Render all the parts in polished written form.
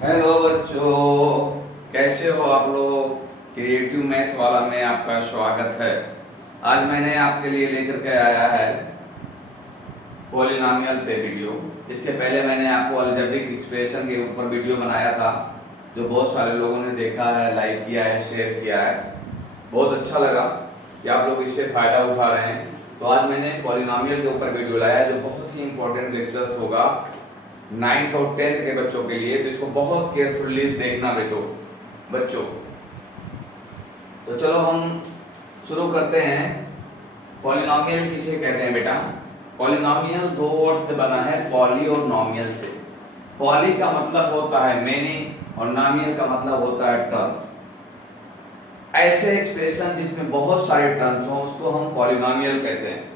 Hello बच्चों, कैसे हो आप लोग। क्रिएटिव मैथ वाला में आपका स्वागत है। आज मैंने आपके लिए लेकर के आया है पॉलिनॉमियल पे वीडियो। इसके पहले मैंने आपको अलजेब्रिक एक्सप्रेशन के ऊपर वीडियो बनाया था, जो बहुत सारे लोगों ने देखा है, लाइक किया है, शेयर किया है। बहुत अच्छा लगा कि आप लोग इससे फायदा उठा रहे हैं। तो आज मैंने पॉलिनॉमियल के ऊपर वीडियो लाया, जो बहुत ही इंपॉर्टेंट लेक्चर्स होगा 9th और 10th के बच्चों के लिए। तो इसको बहुत केयरफुली देखना बच्चों। तो चलो हम शुरू करते हैं। पॉलिनॉमियल किसे कहते हैं बेटा? पॉलिनॉमियल दो वर्ड से बना है, पॉली और नॉमियल से। पॉली का मतलब होता है मेनी और नॉमियल का मतलब होता है टर्म। ऐसे एक्सप्रेशन जिसमें बहुत सारे टर्म्स हो उसको हम पॉलिनॉमियल कहते हैं।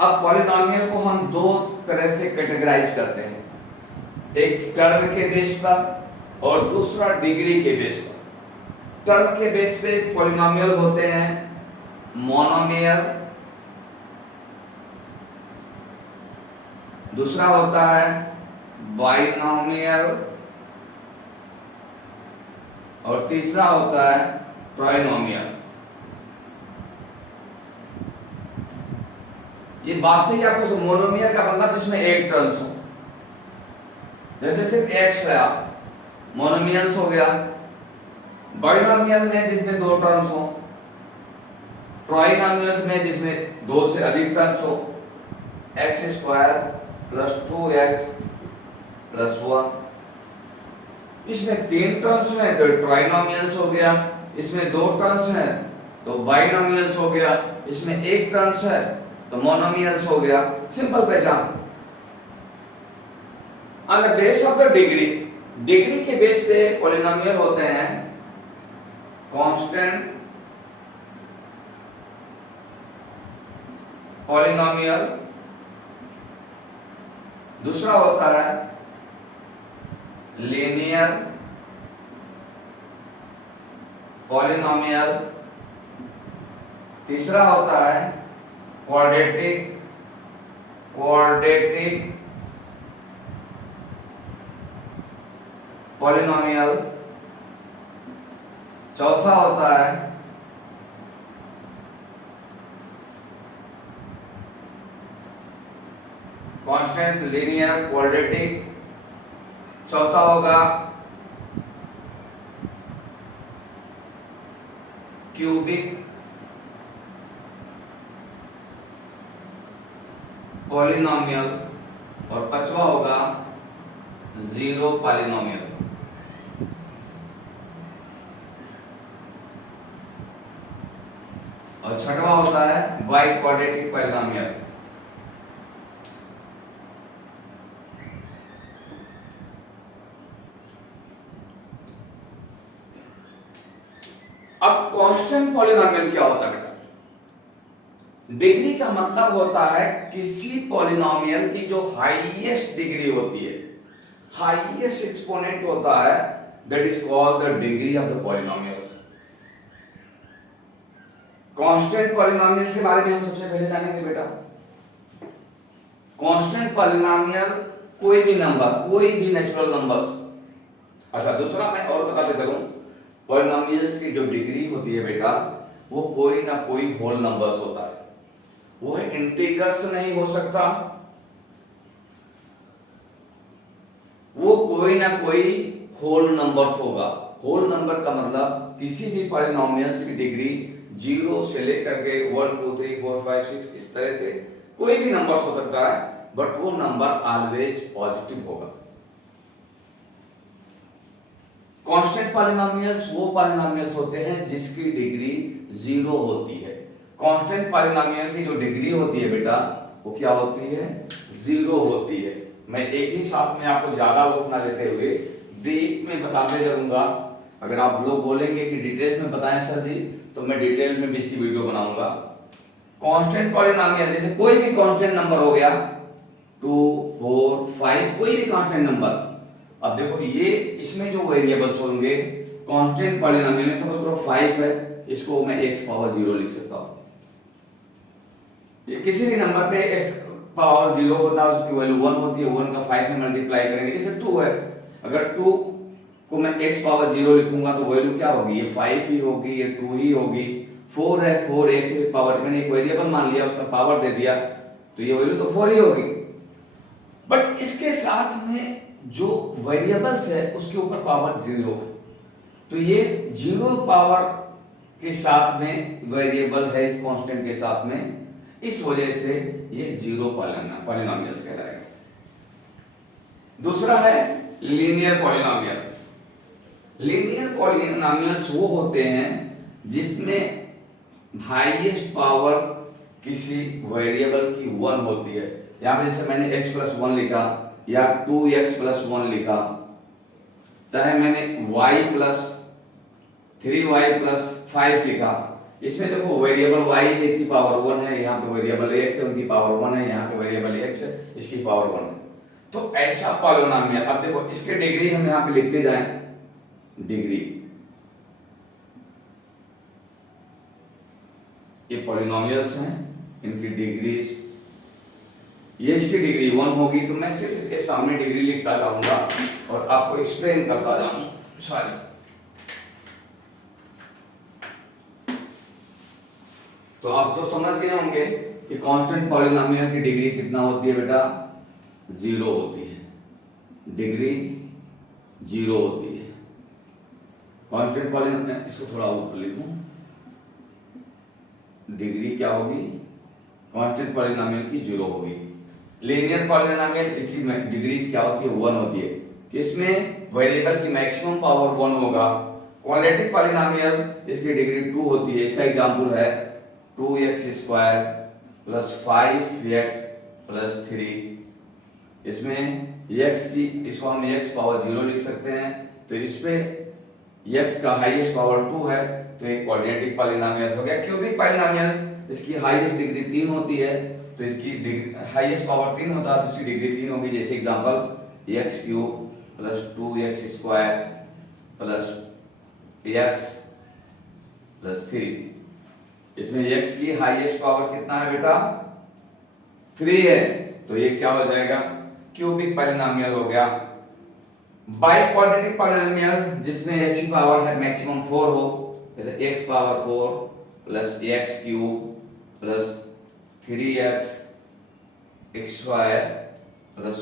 अब पॉलिनॉमियल को हम दो तरह से कैटेगराइज करते हैं, एक टर्म के बेस पर और दूसरा डिग्री के बेस पर। टर्म के बेस पे पॉलिनॉमियल होते हैं मोनोमियल, दूसरा होता है बाइनोमियल और तीसरा होता है ट्राइनोमियल। ये बात से ही आपको मोनोमियल का मतलब जिसमें एक टर्म्स हो, जैसे सिर्फ एक्स है, आप मोनोमियल्स हो गया। बाइनोमियल में जिसमें दो टर्म्स हो, ट्राइनोमियल्स में जिसमें दो से अधिक टर्म्स हो, x square plus 2x plus 1। इसमें तीन टर्म्स हैं तो ट्राइनोमियल्स हो गया, इसमें दो टर्म्स हैं तो बाइनोमियल्स हो गया, इसमें एक टर्म्स है तो मोनोमियल्स हो गया। सिंपल पहचान। On the base of the degree, degree के बेस पे पॉलिनोमियल होते हैं कांस्टेंट पॉलिनोमियल, दूसरा होता है लीनियर पॉलिनोमियल, तीसरा होता है क्वाड्रेटिक पॉलिनोमियल, चौथा होता है कांस्टेंट लीनियर क्वाड्रेटिक, चौथा होगा क्यूबिक पॉलिनोमियल और पांचवा होगा जीरो पॉलिनोमियल। और छठवां होता है बाई क्वाड्रेटिक पॉलिनोमियल। अब कांस्टेंट पॉलिनोमियल क्या होता है बेटा? डिग्री का मतलब होता है किसी पॉलिनोमियल की जो हाईएस्ट डिग्री होती है, हाईएस्ट एक्सपोनेंट होता है, that is called the degree of the polynomials. Constant polynomial के बारे में हम सबसे पहले जानेंगे बेटा। कांस्टेंट पॉलिनोमियल कोई भी नंबर, कोई भी नेचुरल नंबर्स। अच्छा, दूसरा मैं और बताते चलूं, पॉलिनोमियल्स की जो डिग्री होती है बेटा, वो कोई ना कोई होल नंबर्स होता है। वो इंटीजर्स नहीं हो सकता, वो कोई ना कोई होल नंबर होगा। होल नंबर का मतलब किसी भी पॉलिनोमियल्स की डिग्री 0 से लेकर के 1 2 3 4 5 6 इस तरह से कोई भी नंबर हो सकता है, बट वो नंबर ऑलवेज पॉजिटिव होगा। कांस्टेंट पॉलिनोमियल्स वो पॉलिनोमियल्स होते हैं जिसकी डिग्री 0 होती है। कांस्टेंट पॉलिनोमियल की जो डिग्री होती है बेटा, वो क्या होती है? 0 होती है। मैं एक ही साथ में आपको ज्यादा वक्त ना लेते हुए डीप में बताते जाऊंगा। अगर आप लोग बोलेंगे कि डिटेल्स में बताएं सर जी, तो मैं डिटेल में भी इसकी वीडियो बनाऊंगा। कांस्टेंट पॉलिनोमियल जैसे कोई भी कांस्टेंट नंबर हो गया, 2 4 5, कोई भी कांस्टेंट नंबर। अब देखो ये इसमें जो वेरिएबल्स होंगे कांस्टेंट पॉलिनोमियल में, सपोज करो 5 है, इसको मैं x पावर 0 लिख सकता हूं। ये किसी भी नंबर पे x पावर 0 होता है, उसकी वैल्यू 1 होती है, 1 का 5 में मल्टीप्लाई करेंगे। जैसे 2 है, अगर 2 को मैं x पावर 0 लिखूंगा तो वैल्यू क्या होगी, ये 5 ही होगी, ये 2 ही होगी। 4 है, 4 x पावर, मैंने एक वेरिएबल मान लिया, उसका पावर दे दिया, तो ये वैल्यू तो 4 ही होगी। बट इसके साथ में जो वेरिएबल्स है उसके ऊपर पावर 0 है, तो ये 0 पावर के साथ में वेरिएबल है इस कांस्टेंट के साथ में, इस वजह से ये 0 पॉलिनोमियल्स कहलाएगा। दूसरा है लीनियर पॉलिनोमियल। लीनियर पॉलिनोमियल्स वो होते हैं जिसमें हाईएस्ट पावर किसी वेरिएबल की 1 होती है। यहां पे जैसे मैंने x + 1 लिखा या 2x + 1 लिखा, चाहे मैंने y + 3y + 5 लिखा, इसमें देखो वेरिएबल y की पावर 1 है, यहाँ पे वेरिएबल x है उनकी पावर 1 है, यहाँ पे वेरिएबल x है इसकी पावर 1 है। तो ऐसा पॉलिनोमियल, अब देखो इसके डिग्री हम यहाँ पे लिखते जाएं, डिग्री, ये पॉलिनोमियल्स हैं, इनकी डिग्रीज, ये इसकी डिग्री 1 होगी, तो मैं सिर्फ इसके सामने डिग्री लिखता जाऊंगा और आपको एक्सप्लेन करता जाऊंगा सारी। तो आप तो समझ गए होंगे कि कांस्टेंट पॉलिनोमियल की डिग्री कितना होती है बेटा, 0 होती है, डिग्री 0 होती है कांस्टेंट पॉलिनोमियल। इसको थोड़ा ऊपर लिखूं, डिग्री क्या होगी, कांस्टेंट पॉलिनोमियल की 0 होगी। लीनियर पॉलिनोमियल की डिग्री क्या होती है, 1 होती है, किसमें वेरिएबल की मैक्सिमम पावर 1 होगा। क्वाड्रेटिक पॉलिनोमियल इसकी डिग्री 2 होती है, इसका एग्जांपल है 2x² + 5x + 3। इसमें x की, इसको हम x पावर 0 लिख सकते हैं, तो इस पे x का हाईएस्ट पावर 2 है, तो एक क्वाड्रेटिक पॉलिनोमियल हो गया। क्यूबिक पॉलिनोमियल इसकी हाईएस्ट डिग्री 3 होती है, तो इसकी हाईएस्ट पावर 3 होता है, तो इसकी डिग्री 3 होगी। जैसे एग्जांपल x³ + 2x² + x + 3, इसमें x की हाईएस्ट पावर कितना है बेटा, 3 है, तो ये क्या हो जाएगा, क्यूबिक पॉलिनोमियल हो गया। बाइक्वाड्रेटिक पॉलिनोमियल जिसमें x की पावर है मैक्सिमम 4 हो, जैसे x power 4 + x³ + 3x x² +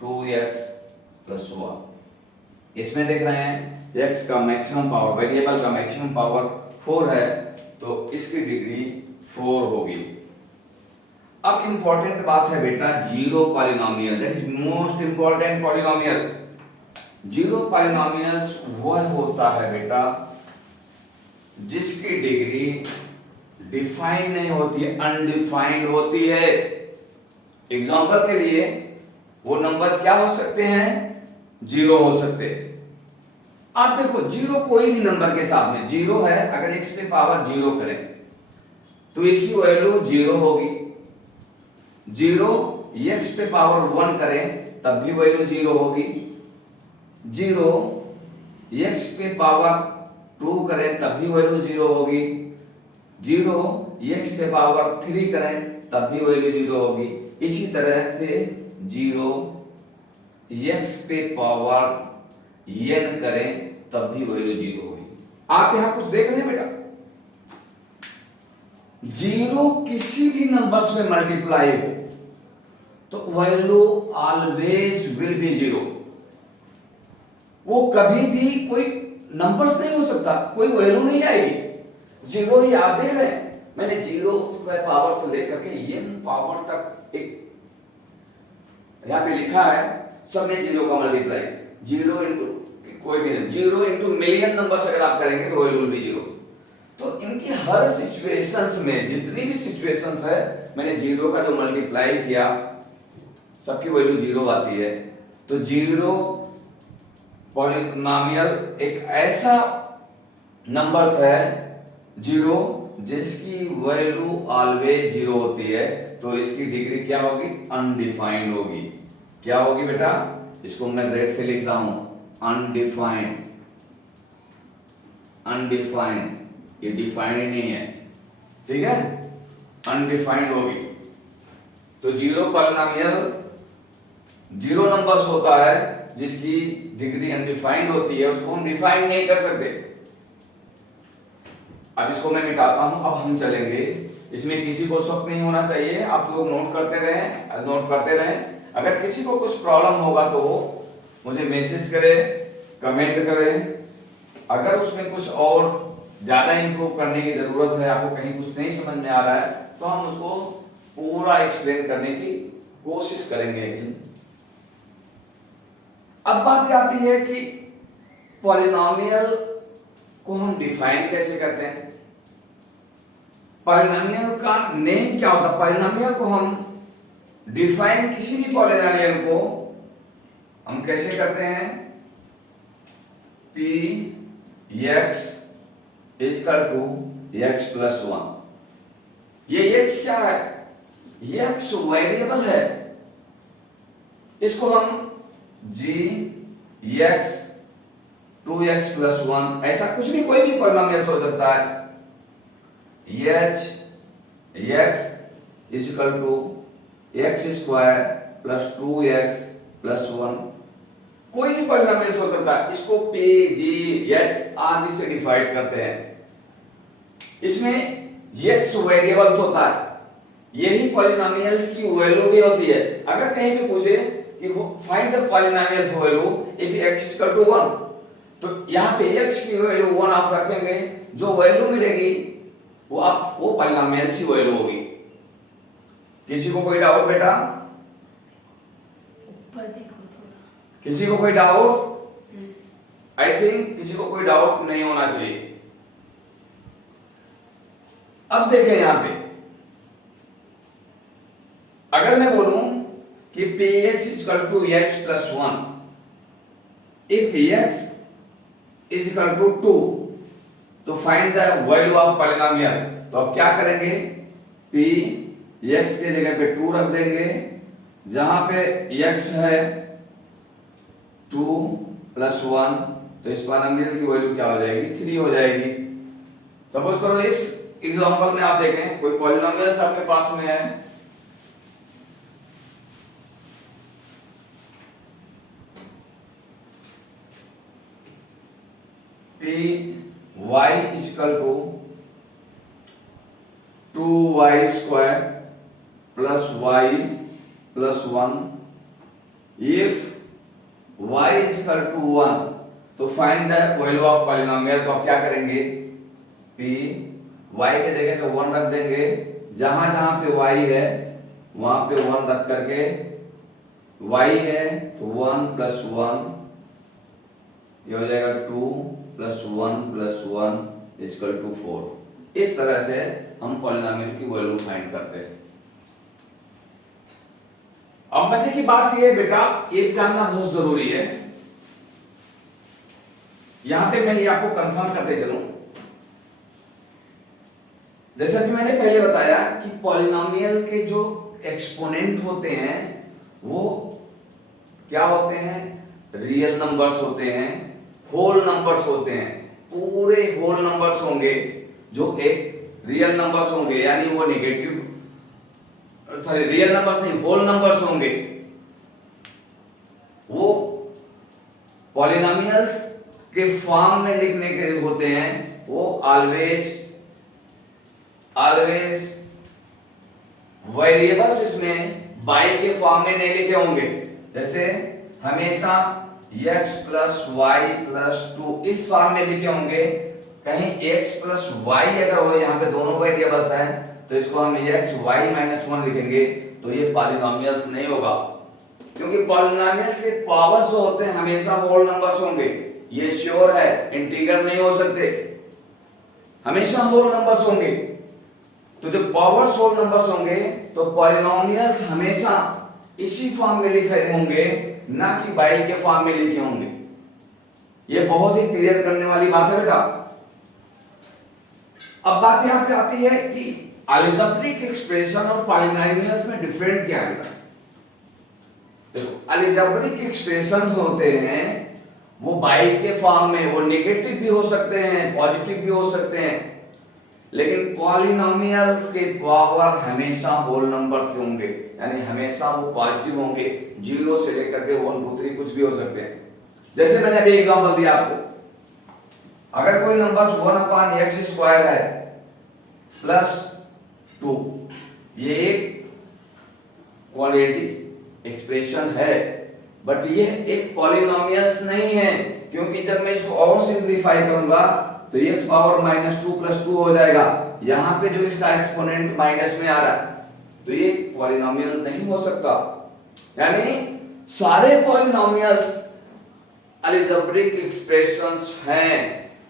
2x + 1। इसमें देख रहे हैं x का मैक्सिमम पावर, वेरिएबल का मैक्सिमम पावर 4 है, तो इसकी डिग्री 4 होगी। अब इंपॉर्टेंट बात है बेटा, 0 polynomial, that is most important polynomial. 0 polynomial वह होता है बेटा जिसकी डिग्री डिफाइन नहीं होती है, अनडिफाइंड होती है। एग्जांपल के लिए वो नंबर्स क्या हो सकते हैं, 0 हो सकते हैं। आप देखो 0 कोई भी नंबर के साथ में 0 है, अगर x पे पावर 0 करें तो इसकी वैल्यू 0 होगी। 0 x पे पावर 1 करें तब भी वैल्यू 0 होगी। 0 x पे पावर 2 करें तब भी वैल्यू 0 होगी। 0 x पे पावर 3 करें तब भी वैल्यू 0 होगी। इसी तरह से 0 x पे पावर n करें तब भी वैल्यू 0 होगी। आप यहां कुछ देख रहे हैं बेटा, 0 किसी भी नंबर्स में मल्टीप्लाई हो तो वैल्यू ऑलवेज विल बी 0। वो कभी भी कोई नंबर्स नहीं हो सकता, कोई वैल्यू नहीं आएगी, 0 ही। आप देख रहे हैं मैंने 0 पावर से लेकर के n पावर तक एक यहां पे लिखा है, सब में 0 का मल्टीप्लाई, 0 इंटू कोई भी नहीं, 0 इंटू मिलियन नंबर्स अगर आप करेंगे तो वैल्यू विल बी 0। तो इनकी हर सिचुएशंस में, जितनी भी सिचुएशंस है, मैंने 0 का जो मल्टीप्लाई किया सबकी वैल्यू 0 आती है। तो 0 पॉलिनोमियल एक ऐसा नंबर्स है 0 जिसकी वैल्यू ऑलवेज 0 होती है, तो इसकी डिग्री क्या होगी, अनडिफाइंड होगी। क्या होगी बेटा, इसको मैं रेड से लिख रहा हूं, अनडिफाइंड। अनडिफाइंड, ये डिफाइंड ही नहीं है, ठीक है, अनडिफाइंड होगी। तो 0 पॉलिनोमियल जीरो नंबर्स होता है जिसकी डिग्री अनडिफाइंड होती है, उसको हम डिफाइन नहीं कर सकते। अब इसको मैं मिटाता हूं, अब हम चलेंगे। इसमें किसी को शक नहीं होना चाहिए, आप लोग नोट करते रहें। अगर किसी को कुछ प्रॉब्लम होगा तो मुझे मैसेज करें, कमेंट करें। अगर उसमें कुछ और ज्यादा इंप्रूव करने की जरूरत है, आपको कहीं कुछ नहीं समझ में आ रहा है, तो हम उसको पूरा एक्सप्लेन करने की कोशिश करेंगे। अब बात आती है कि पॉलिनोमियल को हम डिफाइन कैसे करते हैं। पॉलिनोमियल का नेम क्या होता है? पॉलिनोमियल को हम डिफाइन, किसी भी पॉलिनोमियल को हम कैसे करते हैं? P x equal to x plus one. ये एक्स क्या है? ये एक्स वेरिएबल है, इसको हम जी एक्स 2x प्लस वन, ऐसा कुछ भी, कोई भी पॉलिनोमियल हो सकता है। H x equal to x square plus 2x plus one, कोई भी पॉलिनोमियल हो सकता है। इसको p g h आदि से डिफाइड करते हैं। इसमें x वेरिएबल होता है, यही पॉलिनोमियल्स की वैल्यू भी होती है। अगर कहीं भी पूछे कि find the polynomials value if x equal to 1, तो यहाँ पे x की वैल्यू 1 आप रखेंगे, जो वैल्यू मिलेगी वो पॉलिनोमियल्स की वैल्यू होगी। किसी को कोई डाउट बेटा? ऊपर देखो थोड़ा। किसी को कोई डाउट? आई थिंक किसी को कोई डाउट नहीं होना चाहिए। अब देखें यहां पे, अगर मैं बोलूं कि px equal to x plus one, if x is equal to 2, तो find the value of polynomial. तो अब क्या करेंगे? p x के जगह पे 2 रख देंगे, जहां पे x है 2 प्लस 1, तो इस पॉलिनोमियल की वैल्यू क्या हो जाएगी? 3 हो जाएगी। सपोज करो इस एग्जांपल में आप देखें कोई पॉलिनोमियल्स आपके पास में है, p y equal to 2y square plus y plus 1। If y equal to 1, तो find the value of polynomial. तो आप क्या करेंगे? p y के जगह पे 1 रख देंगे, जहां जहां पे y है वहां पे 1 रख करके, y है तो 1 प्लस 1, ये हो जाएगा 2 प्लस 1 प्लस 1 इक्वल टू 4। इस तरह से हम पॉलिनोमियल की वैल्यू फाइंड करते हैं। अब मजे की बात यह है बेटा, एक जानना बहुत जरूरी है, यहां पे मैं ये आपको कंफर्म करते चलूं। जैसा कि मैंने पहले बताया कि पॉलिनोमियल के जो एक्सपोनेंट होते हैं वो क्या होते हैं? रियल नंबर्स होते हैं, होल नंबर्स होते हैं, पूरे होल नंबर्स होंगे। जो एक रियल नंबर्स होंगे, यानी वो नेगेटिव, सॉरी रियल नंबर्स नहीं, होल नंबर्स होंगे, वो पॉलिनोमियल्स के फॉर्म में लिखने के होते हैं। वो ऑलवेज वेरिएबल्स इसमें बाई के फॉर्म में नहीं लिखे होंगे। जैसे हमेशा x प्लस वाई प्लस 2 इस फॉर्म में लिखे होंगे। कहीं x प्लस वाई अगर हो, यहाँ पे दोनों वेरिएबल्स हैं, तो इसको हम x y माइनस 1 लिखेंगे, तो ये पॉलिनोमियल्स नहीं होगा, क्योंकि पॉलिनोमियल्स के पावर्स जो होते हैं हमेशा होल नंबर्स होंगे। ये श्योर है, इंटीजर नहीं हो सकते, हमेशा होल नंबर्स होंगे। तो जब पावर्स होल नंबर्स होंगे तो पॉलिनोमियल्स हमेशा इसी फॉर्म में लिखे होंगे, ना कि बाई के फॉर्म में लिखे होंगे। ये बहुत ही क्लियर करने वाली बात है बेटा। अब बात यहां पे आती है कि अलजेब्रिक एक्सप्रेशन और पॉलिनोमियल्स में डिफरेंट क्या है। देखो, अलजेब्रिक एक्सप्रेशन होते हैं वो बाई के फॉर्म में, वो नेगेटिव भी हो सकते हैं, पॉजिटिव भी हो सकते हैं, लेकिन पॉलिनोमियल्स के पावर हमेशा होल नंबर से होंगे, यानी हमेशा वो पॉजिटिव होंगे, 0 से लेकर के 1 2 3 कुछ भी हो सकते हैं। जैसे मैंने अभी एग्जांपल दिया आपको, अगर कोई नंबर 1/x² है प्लस 2, ये एक क्वाड्रेटिक एक्सप्रेशन है, बट ये एक पॉलिनोमियल्स नहीं है, क्योंकि जब मैं इसको और सिंप्लीफाई करूंगा तो x पावर -2 + 2 हो जाएगा। यहां पे जो इसका एक्सपोनेंट माइनस में आ रहा है, तो ये पॉलिनोमियल नहीं हो सकता। यानी सारे पॉलिनोमियल्स अलजेब्रिक एक्सप्रेशंस हैं,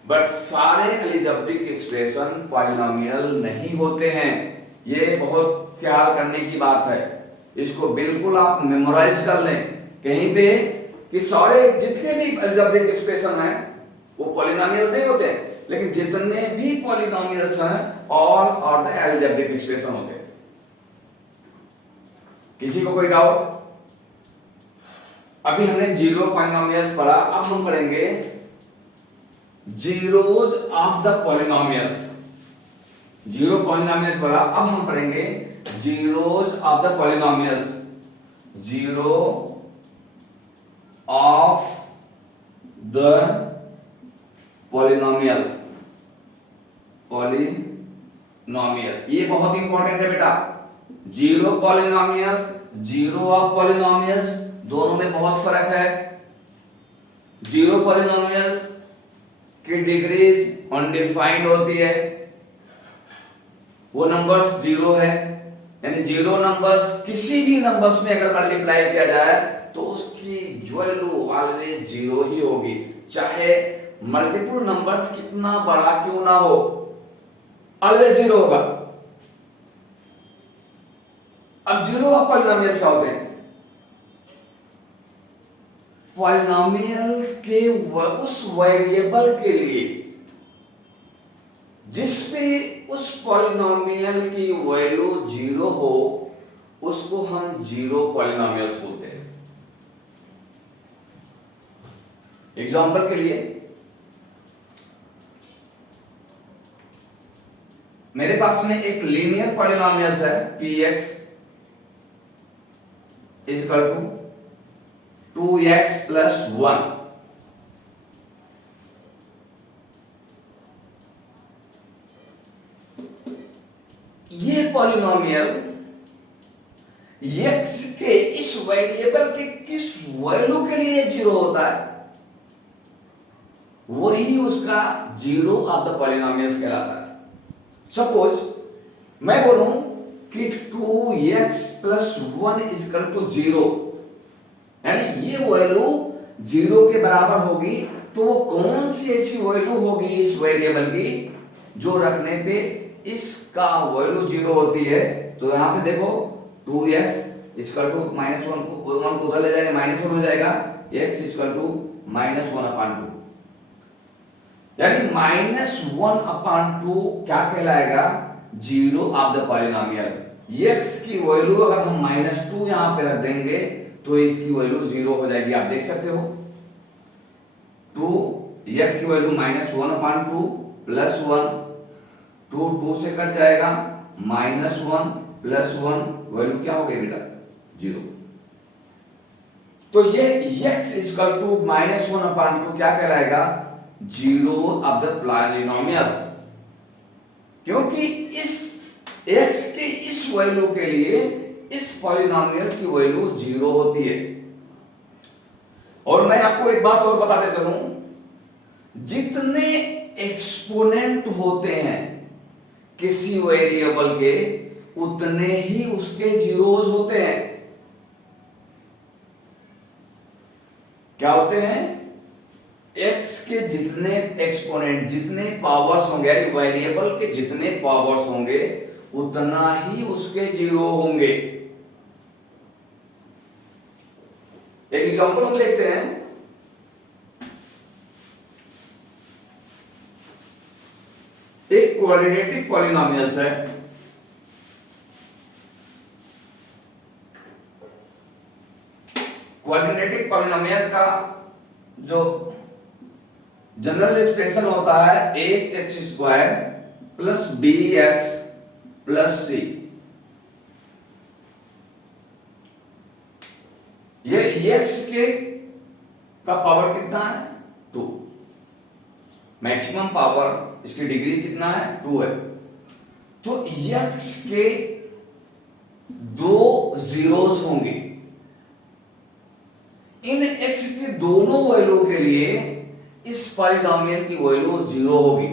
बट सारे अलजेब्रिक एक्सप्रेशन पॉलिनोमियल नहीं होते हैं। ये बहुत ख्याल करने की बात है, इसको बिल्कुल आप मेमोराइज कर लें कहीं पे कि सारे जितने भी अलजेब्रिक एक्सप्रेशन हैं वो पॉलिनोमियल नहीं होते, लेकिन जितने भी पॉलिनोमियल्स हैं all are the algebraic expression होते हैं। किसी को कोई डाउट? अभी हमने 0 पॉलिनोमियल्स पढ़ा, अब हम पढ़ेंगे zeros of the polynomials. 0 polynomials पढ़ा, अब हम पढ़ेंगे zeros of the polynomials. 0 of the polynomial, ये बहुत इंपॉर्टेंट है बेटा। 0 पॉलिनोमियल्स, 0 ऑफ पॉलिनोमियल्स, दोनों में बहुत फर्क है। 0 पॉलिनोमियल्स की डिग्रीज अनडिफाइंड होती है, वो नंबर्स 0 है, यानी 0 नंबर्स किसी भी नंबर्स में अगर मल्टीप्लाई किया जाए तो उसकी वैल्यू ऑलवेज 0 ही होगी, चाहे मल्टीपल नंबर्स कितना बड़ा क्यों ना हो, ऑलवेज 0 होगा। अब 0 ऑफ पॉलिनोमियल्स क्या होते हैं? पॉलिनोमियल के उस वेरिएबल के लिए जिस पे उस पॉलिनोमियल की वैल्यू 0 हो, उसको हम 0 पॉलिनोमियल्स बोलते हैं। एग्जांपल के लिए मेरे पास में एक लीनियर पॉलिनोमियल्स है px = 2x + 1। ये पॉलिनोमियल x के इस वेरिएबल के किस वैल्यू के लिए 0 होता है, वही उसका 0 ऑफ द पॉलिनोमियल्स कहलाता है। सपोज मैं बोलूं कि 2x + 1 = 0, यानी ये वैल्यू 0 के बराबर होगी, तो वो कौन सी ऐसी वैल्यू होगी इस वेरिएबल की जो रखने पे इसका वैल्यू 0 होती है? तो यहां पे देखो 2x = -1 को 1 को उधर ले जाएंगे, -1 हो जाएगा, x = -1/2, यानी -1/2 क्या कहलाएगा? 0 ऑफ द पॉलिनोमियल। x की वैल्यू अगर हम -2 यहां पे रख देंगे तो इसकी वैल्यू 0 हो जाएगी, आप देख सकते हो। 2x की वैल्यू -1/2 + 1, 2 से कट जाएगा, -1 + 1 वैल्यू क्या हो गई बेटा? 0। तो ये x = -1/2 क्या कहलाएगा? 0 ऑफ द पॉलिनोमियल, क्योंकि इस x के इस वैल्यू के लिए इस पॉलिनोमियल की वैल्यू 0 होती है। और मैं आपको एक बात और बताते चलूं, जितने एक्सपोनेंट होते हैं किसी वेरिएबल के, उतने ही उसके जीरोस होते हैं। क्या होते हैं? x के जितने एक्सपोनेंट, जितने पावर्स होंगे, यानी वेरिएबल के जितने पावर्स होंगे उतना ही उसके जीरो होंगे। एक एग्जांपल हम देखते हैं। एक क्वाड्रेटिक पॉलिनोमियल्स है, क्वाड्रेटिक पॉलिनोमियल का जो जनरल एक्सप्रेशन होता है 8x² plus B X plus C, ये एक्स के का पावर कितना है 2, मैक्सिमम पावर इसकी डिग्री कितना है 2 है। तो एक्स के 2 जीरोस होंगे, इन एक्स के दोनों वैल्यू के लिए इस पॉलिनोमियल की वैल्यू 0 होगी,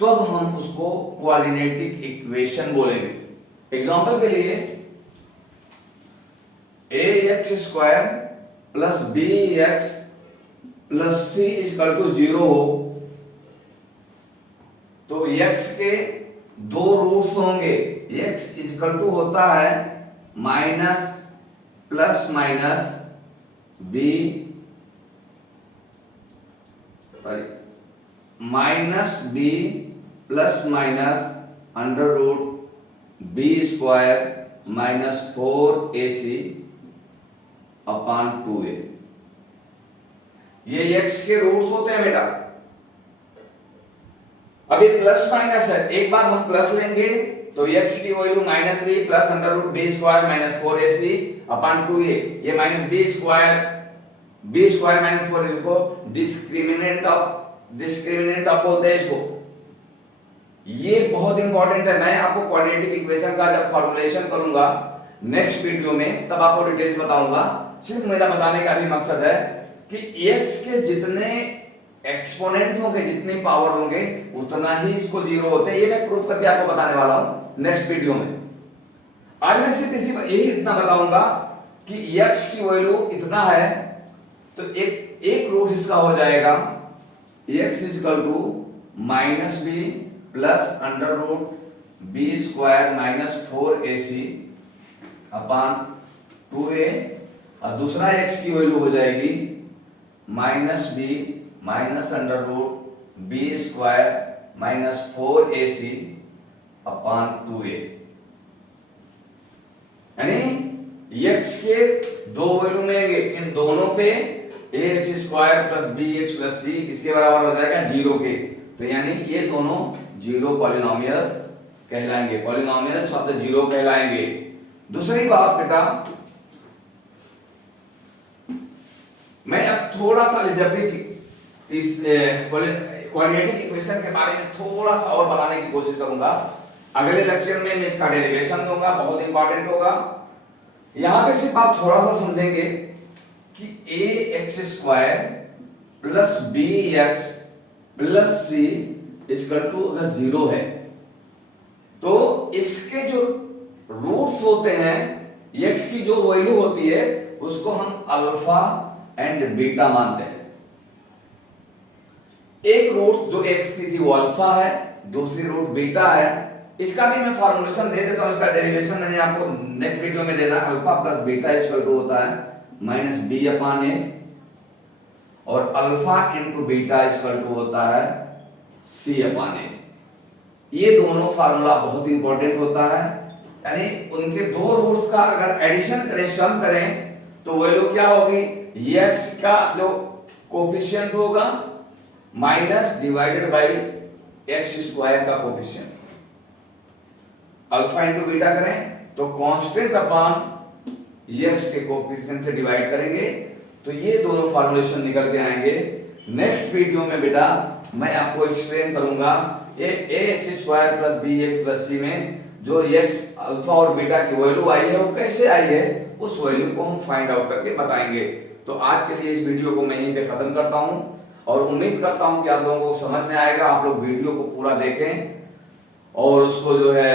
तो अब हम उसको क्वाड्रेटिक इक्वेशन बोलेंगे। एग्जांपल के लिए A X square plus B X plus C equal to 0 हो, तो एक्स के 2 रूट्स होंगे, एक्स इक्वल टू होता है minus plus minus b minus b plus minus under root b square minus 4ac upon 2a। ये x के roots होते हैं बेटा। अब ये प्लस माइनस है, एक बार हम प्लस लेंगे तो x की value minus b plus under root b square minus 4ac upon 2a। ये माइनस बी स्क्वायर माइनस 4 इसको डिस्क्रिमिनेंट ऑफ बोलते हैं इसको। ये बहुत इंपॉर्टेंट है, मैं आपको क्वाड्रेटिक इक्वेशन का जब फॉर्मुलेशन करूंगा नेक्स्ट वीडियो में तब आपको डिटेल्स बताऊंगा। सिर्फ मेरा बताने का भी मकसद है कि x के जितने एक्सपोनेंट होंगे, जितने पावर होंगे, उतना ही इसको 0 होते हैं। ये मैं प्रूफ करके आपको बताने वाला हूं नेक्स्ट वीडियो में। आज मैं सिर्फ यही इतना बताऊंगा कि x की वैल्यू इतना है, तो एक रूट इसका हो जाएगा x equal to minus b plus under root b square minus 4ac upon 2a, और दूसरा x की वैल्यू हो जाएगी minus b minus under root b square minus 4ac upon 2a। यानी x के 2 वैल्यू मिलेंगे, इन दोनों पे ax square plus bx plus c किसके बराबर हो जाएगा 0 के। तो यानी ये दोनों 0 पॉलिनोमियल्स कहलाएंगे, पॉलिनोमियल शब्द 0 कहलाएंगे। दूसरी बात बेटा, मैं अब थोड़ा सा अलजेब्रिक क्वाड्रेटिक इक्वेशन के बारे में थोड़ा सा और बताने की कोशिश करूंगा। अगले लेक्चर में मैं इसका डेरिवेशन दूंगा, बहुत इंपॉर्टेंट होगा। यहां पे सिर्फ आप थोड़ा सा समझेंगे कि A X square plus B X plus C equal to अगर 0 है तो इसके जो रूट्स होते हैं, x की जो वैल्यू होती है उसको हम अल्फा एंड बीटा मानते हैं। एक रूट जो x की थी वो अल्फा है, दूसरी रूट बीटा है। इसका भी मैं फॉर्मुलेशन दे देता हूं, इसका डेरिवेशन मैंने आपको नेक्स्ट वीडियो में देना। Alpha plus beta equal to होता है माइनस बी अपॉन ए, और alpha into beta equal to होता है सी अपॉन ए। ये दोनों फार्मूला बहुत इंपॉर्टेंट होता है, यानी उनके 2 रूट्स का अगर एडिशन करें, सम करें, तो वैल्यू क्या होगी, x का जो कोफिशिएंट होगा minus divided by x square का कोफिशिएंट। अल्फा इंटू बीटा करें तो कांस्टेंट अपॉन x के कोफिशिएंट से डिवाइड करेंगे, तो ये दोनों फॉर्मुलेशन निकल के आएंगे। नेक्स्ट वीडियो में बेटा मैं आपको एक्सप्लेन करूंगा ये ax square plus bx plus c में जो x अल्फा और बीटा की वैल्यू आई है वो कैसे आई है, उस वैल्यू को हम फाइंड आउट करके बताएंगे। तो आज के लिए इस वीडियो को मैं यहीं पे खत्म करता हूं, और उम्मीद करता हूं कि आप लोगों को समझ में आएगा। आप लोग वीडियो को पूरा देखें और उसको जो है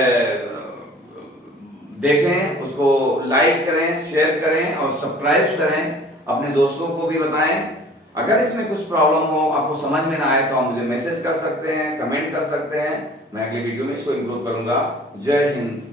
देखें, उसको लाइक करें, शेयर करें और सब्सक्राइब करें, अपने दोस्तों को भी बताएं। अगर इसमें कुछ प्रॉब्लम हो, आपको समझ में ना आए, तो आप मुझे मैसेज कर सकते हैं, कमेंट कर सकते हैं, मैं अगली वीडियो में इसको इंप्रूव करूंगा। जय हिंद।